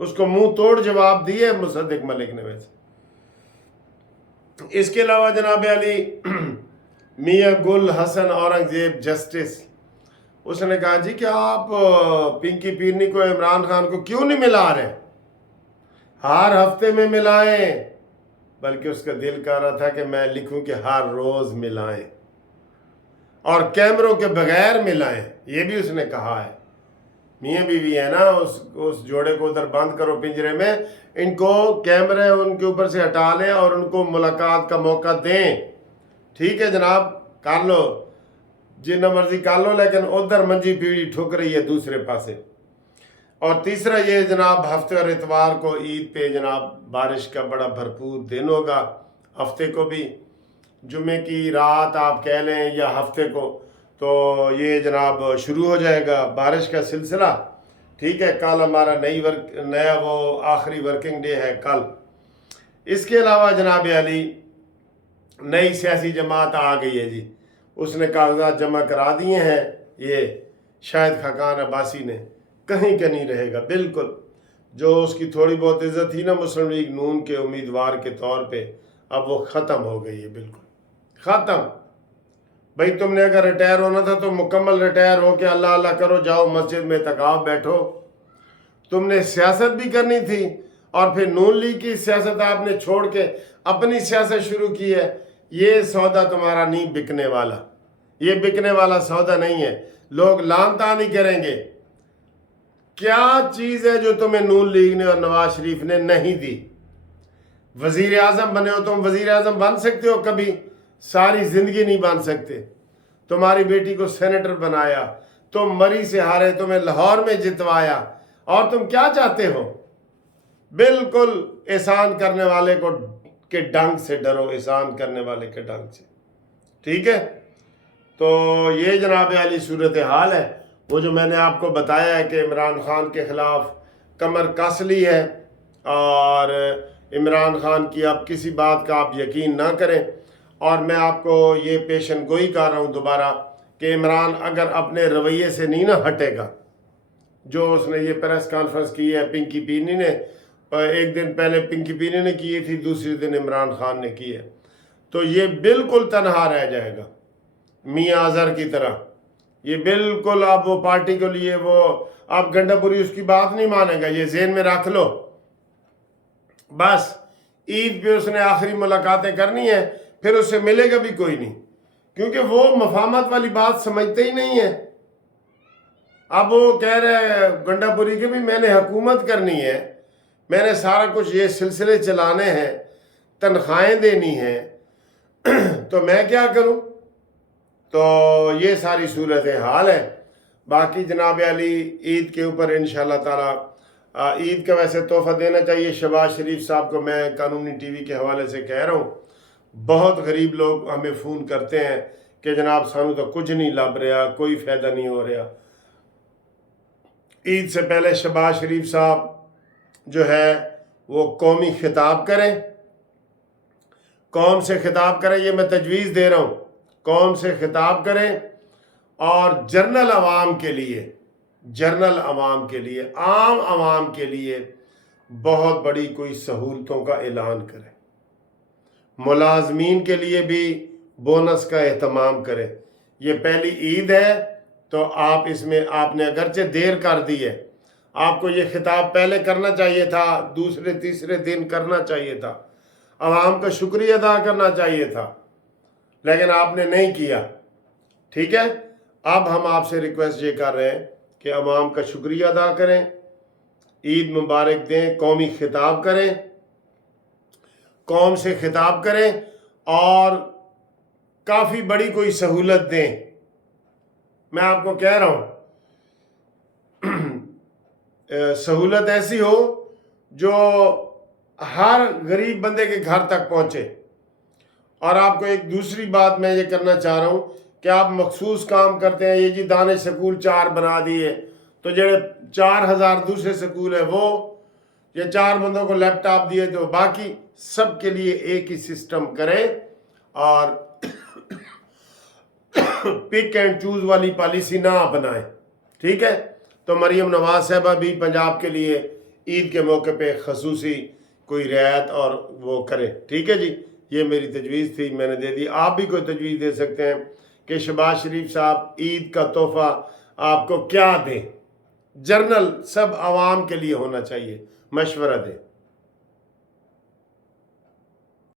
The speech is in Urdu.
اس کو منہ توڑ جواب دیے مصدق ملک نے ویسے۔ اس کے علاوہ جناب علی میاں گل حسن اورنگزیب جسٹس، اس نے کہا جی کہ آپ پنکی پیرنی کو عمران خان کو کیوں نہیں ملا رہے؟ ہر ہفتے میں ملائیں، بلکہ اس کا دل کہہ رہا تھا کہ میں لکھوں کہ ہر روز ملائیں اور کیمروں کے بغیر ملائیں، یہ بھی اس نے کہا ہے۔ میاں بیوی ہے نا، اس جوڑے کو ادھر بند کرو پنجرے میں، ان کو کیمرے ان کے اوپر سے ہٹا لیں اور ان کو ملاقات کا موقع دیں۔ ٹھیک ہے جناب، کر لو جنہ مرضی کر لو، لیکن ادھر منجی پیڑی ٹھک رہی ہے دوسرے پاسے۔ اور تیسرا یہ جناب، ہفتے اور اتوار کو عید پہ جناب بارش کا بڑا بھرپور دن ہوگا، ہفتے کو بھی جمعے کی رات آپ کہہ لیں یا ہفتے کو، تو یہ جناب شروع ہو جائے گا بارش کا سلسلہ۔ ٹھیک ہے، کل ہمارا نیا وہ آخری ورکنگ ڈے ہے کل۔ اس کے علاوہ جناب علی نئی سیاسی جماعت آ گئی ہے جی، اس نے کاغذات جمع کرا دیے ہیں، یہ شاہد خاقان عباسی نے، کہیں کا نہیں رہے گا بالکل۔ جو اس کی تھوڑی بہت عزت تھی نا مسلم لیگ نون کے امیدوار کے طور پہ، اب وہ ختم ہو گئی ہے، بالکل ختم۔ بھئی تم نے اگر ریٹائر ہونا تھا تو مکمل ریٹائر ہو کے اللہ اللہ کرو، جاؤ مسجد میں اعتکاف بیٹھو۔ تم نے سیاست بھی کرنی تھی اور پھر نون لیگ کی سیاست آپ نے چھوڑ کے اپنی سیاست شروع کی ہے۔ یہ سودا تمہارا نہیں بکنے والا، یہ بکنے والا سودا نہیں ہے، لوگ لان تان ہی کریں گے۔ کیا چیز ہے جو تمہیں نون لیگ نے اور نواز شریف نے نہیں دی؟ وزیر اعظم بنے ہو، تم وزیر اعظم بن سکتے ہو کبھی؟ ساری زندگی نہیں بن سکتے۔ تمہاری بیٹی کو سینیٹر بنایا، تم مری سے ہارے، تمہیں لاہور میں جتوایا، اور تم کیا چاہتے ہو؟ بالکل احسان کرنے والے کے ڈنگ سے ڈرو، احسان کرنے والے کے ڈنگ سے۔ ٹھیک ہے، تو یہ جناب علی صورتحال ہے۔ وہ جو میں نے آپ کو بتایا ہے کہ عمران خان کے خلاف کمر کس لی ہے، اور عمران خان کی اب کسی بات کا آپ یقین نہ کریں۔ اور میں آپ کو یہ پیشن گوئی کر رہا ہوں دوبارہ کہ عمران اگر اپنے رویے سے نہیں نہ ہٹے گا، جو اس نے یہ پریس کانفرنس کی ہے پنکی پیرنی نے، ایک دن پہلے پنکی پیرنی نے کی تھی، دوسری دن عمران خان نے کی ہے، تو یہ بالکل تنہا رہ جائے گا میاں اظہر کی طرح۔ یہ بالکل اب وہ پارٹی کے لیے وہ اب گنڈا پوری اس کی بات نہیں مانے گا، یہ ذہن میں رکھ لو۔ بس عید پہ اس نے آخری ملاقاتیں کرنی ہیں، پھر اس سے ملے گا بھی کوئی نہیں، کیونکہ وہ مفاہمت والی بات سمجھتے ہی نہیں ہے۔ اب وہ کہہ رہے گنڈا پوری کے بھی میں نے حکومت کرنی ہے، میں نے سارا کچھ یہ سلسلے چلانے ہیں، تنخواہیں دینی ہیں، تو میں کیا کروں؟ تو یہ ساری صورتحال ہے۔ باقی جناب علی عید کے اوپر انشاءاللہ تعالی عید کا ویسے تحفہ دینا چاہیے شہباز شریف صاحب کو۔ میں قانونی ٹی وی کے حوالے سے کہہ رہا ہوں، بہت غریب لوگ ہمیں فون کرتے ہیں کہ جناب سانو تو کچھ نہیں لب رہا، کوئی فائدہ نہیں ہو رہا۔ عید سے پہلے شہباز شریف صاحب جو ہے وہ قومی خطاب کریں، قوم سے خطاب کریں، یہ میں تجویز دے رہا ہوں، قوم سے خطاب کریں، اور جنرل عوام کے لیے، جنرل عوام کے لیے، عام عوام کے لیے بہت بڑی کوئی سہولتوں کا اعلان کریں، ملازمین کے لیے بھی بونس کا اہتمام کریں۔ یہ پہلی عید ہے تو آپ اس میں آپ نے اگرچہ دیر کر دی ہے، آپ کو یہ خطاب پہلے کرنا چاہیے تھا، دوسرے تیسرے دن کرنا چاہیے تھا، عوام کا شکریہ ادا کرنا چاہیے تھا، لیکن آپ نے نہیں کیا۔ ٹھیک ہے، اب ہم آپ سے ریکویسٹ یہ کر رہے ہیں کہ عوام کا شکریہ ادا کریں، عید مبارک دیں، قومی خطاب کریں، قوم سے خطاب کریں، اور کافی بڑی کوئی سہولت دیں۔ میں آپ کو کہہ رہا ہوں سہولت ایسی ہو جو ہر غریب بندے کے گھر تک پہنچے۔ اور آپ کو ایک دوسری بات میں یہ کرنا چاہ رہا ہوں کہ آپ مخصوص کام کرتے ہیں، یہ جی دانش سکول 4 بنا دیے، تو جڑے 4000 دوسرے سکول ہیں وہ، یہ 4 بندوں کو لیپ ٹاپ دیے، تو باقی سب کے لیے ایک ہی سسٹم کریں، اور پک اینڈ چوز والی پالیسی نہ اپنائیں۔ ٹھیک ہے، تو مریم نواز صاحبہ بھی پنجاب کے لیے عید کے موقع پہ خصوصی کوئی رعایت اور وہ کریں. ٹھیک ہے جی, یہ میری تجویز تھی, میں نے دے دی. آپ بھی کوئی تجویز دے سکتے ہیں کہ شہباز شریف صاحب عید کا تحفہ آپ کو کیا دیں, جرنل سب عوام کے لیے ہونا چاہیے, مشورہ دیں.